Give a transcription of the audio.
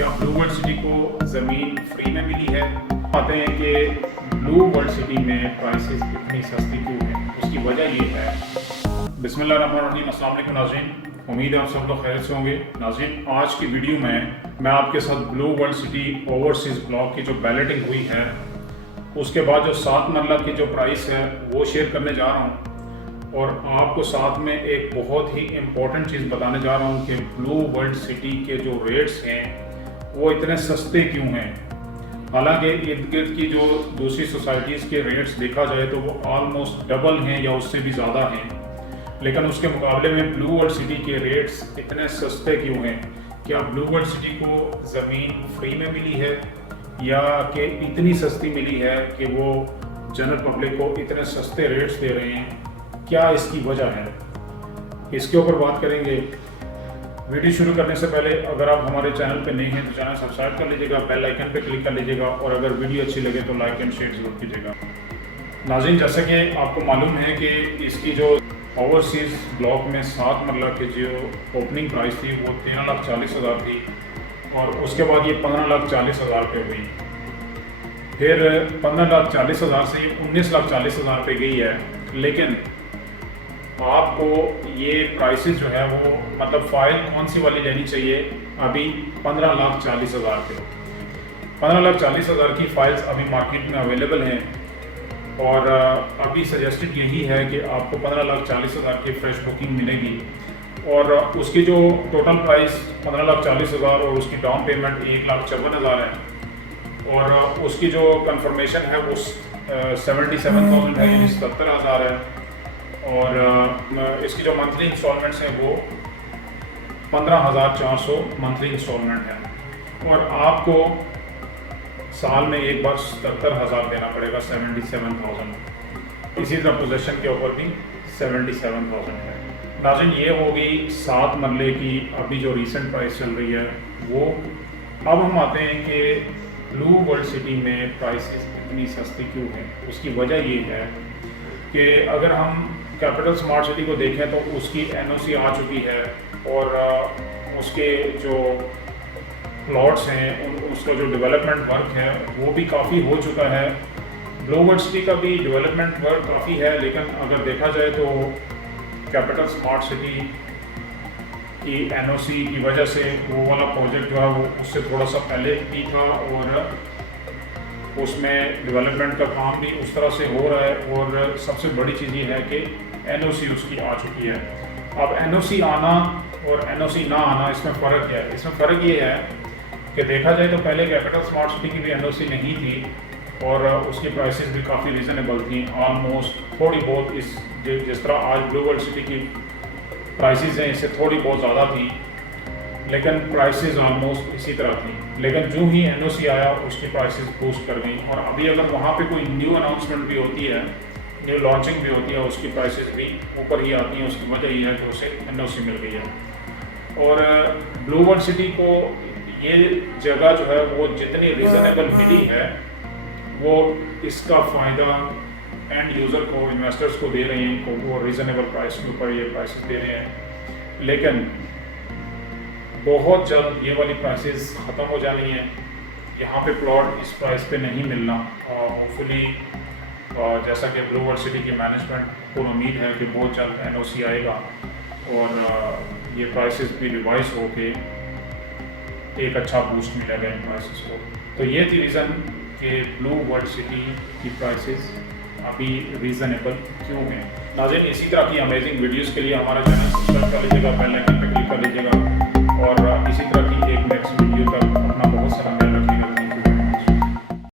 क्या blue world city को ज़मीन फ्री में मिली है? आते हैं कि ब्लू वर्ल्ड सिटी में प्राइसेस इतनी सस्ती क्यों हैं? उसकी वजह ये है। बिस्मिल्लाहिर्रहमानिर्रहीम, अस्सलाम वालेकुम नाज़रीन, उम्मीद है आप सब लोग खैर से होंगे। नाज़रीन, आज की वीडियो में मैं आपके साथ blue world city overseas block की जो बैलेटिंग हुई है उसके बाद जो 7 मरला की जो प्राइस है वो शेयर करने जा रहा हूँ, और आपको साथ में एक बहुत ही इम्पोर्टेंट चीज़ बताने जा रहा हूँ कि ब्लू वर्ल्ड सिटी के जो रेट्स हैं वो इतने सस्ते क्यों हैं। हालांकि इर्द गिर्द की जो दूसरी सोसाइटीज़ के रेट्स देखा जाए तो वो ऑलमोस्ट डबल हैं या उससे भी ज़्यादा हैं, लेकिन उसके मुकाबले में ब्लू वर्ल्ड सिटी के रेट्स इतने सस्ते क्यों हैं? क्या ब्लू वर्ल्ड सिटी को ज़मीन फ्री में मिली है या कि इतनी सस्ती मिली है कि वो जनरल पब्लिक को इतने सस्ते रेट्स दे रहे हैं? क्या इसकी वजह है, इसके ऊपर बात करेंगे। वीडियो शुरू करने से पहले अगर आप हमारे चैनल पे नए हैं तो चैनल सब्सक्राइब कर लीजिएगा, बेल आइकन पे क्लिक कर लीजिएगा, और अगर वीडियो अच्छी लगे तो लाइक एंड शेयर जरूर कीजिएगा। नाज़रीन, जैसे कि आपको मालूम है कि इसकी जो ओवरसीज़ ब्लॉक में 7 मरला की जो ओपनिंग प्राइस थी वो 13,40,000 थी, और उसके बाद ये 15,40,000 पे हुई, फिर 15,40,000 से ये 19,40,000 पे गई है। लेकिन आपको ये प्राइसेस जो है वो मतलब फ़ाइल कौन सी वाली लेनी चाहिए? अभी 15,40,000 पे 15,40,000 की फ़ाइल्स अभी मार्केट में अवेलेबल हैं, और अभी सजेस्टेड यही है कि आपको 15,40,000 की फ़्रेश बुकिंग मिलेगी, और उसकी जो टोटल प्राइस 15,40,000 और उसकी डाउन पेमेंट 1,54,000 है, और उसकी जो कंफर्मेशन है वो 77,000 है, यानी 77,000 है, और इसकी जो मंथली इंस्टॉलमेंट्स हैं वो 15,400 मंथली इंस्टॉलमेंट है, और आपको साल में एक बार 77,000 देना पड़ेगा, 77,000। इसी तरह पोजेशन के ऊपर भी 77,000 है। नाज़रीन, ये हो गई 7 मरले की अभी जो रीसेंट प्राइस चल रही है वो। अब हम आते हैं कि ब्लू वर्ल्ड सिटी में प्राइसेस इतनी सस्ती क्यों हैं। उसकी वजह ये है कि अगर हम कैपिटल स्मार्ट सिटी को देखें तो उसकी एनओसी आ चुकी है, और उसके जो प्लॉट्स हैं उसका जो डेवलपमेंट वर्क है वो भी काफ़ी हो चुका है। ब्लू वर्ल्ड सिटी का भी डेवलपमेंट वर्क काफ़ी है, लेकिन अगर देखा जाए तो कैपिटल स्मार्ट सिटी की एनओसी की वजह से वो वाला प्रोजेक्ट जो है वो उससे थोड़ा सा पहले भी था, और उसमें डेवलपमेंट का काम भी उस तरह से हो रहा है। और सबसे बड़ी चीज़ ये है कि एनओसी उसकी आ चुकी है। अब एनओसी आना और एनओसी ना आना, इसमें फ़र्क है। इसमें फ़र्क ये है कि देखा जाए तो पहले कैपिटल स्मार्ट सिटी की भी एनओसी नहीं थी, और उसकी प्राइसेस भी काफ़ी रीज़नेबल थी, ऑलमोस्ट थोड़ी बहुत जिस तरह आज ब्लू वर्ल्ड सिटी की प्राइसेस हैं इससे थोड़ी बहुत ज़्यादा थी, लेकिन प्राइसेस ऑलमोस्ट इसी तरह थी। लेकिन जो ही एनओसी आया उसकी प्राइसेस बूस्ट कर गई, और अभी अगर वहाँ पे कोई न्यू अनाउंसमेंट भी होती है, न्यू लॉन्चिंग भी होती है, उसकी प्राइसेस भी ऊपर ही आती हैं। उसकी वजह ये है कि उसे एनओसी मिल गई है। और ब्लू वर्ल्ड सिटी को ये जगह जो है वो जितनी रीज़नेबल मिली है वो इसका फ़ायदा एंड यूज़र को, इन्वेस्टर्स को दे रहे हैं, वो रीज़नेबल प्राइस के ऊपर ये प्राइसेस दे रहे हैं। लेकिन बहुत जल्द ये वाली प्राइसेस ख़त्म हो जानी है। यहाँ पे प्लॉट इस प्राइस पे नहीं मिलना। होपफुली जैसा कि ब्लू वर्ल्ड सिटी की मैनेजमेंट को उम्मीद है कि बहुत जल्द एनओसी आएगा और ये प्राइसेस भी रिवाइज हो के एक अच्छा बूस्ट मिलेगा इन प्राइसेस को। तो ये थी रीज़न कि ब्लू वर्ल्ड सिटी की प्राइसेस अभी रीज़नेबल क्यों हैं। नाज़रीन, इसी तरह की अमेजिंग वीडियोस के लिए हमारा चैनल सब्सक्राइब कर लीजिएगा, बेल आइकन पर क्लिक कर लीजिएगा, और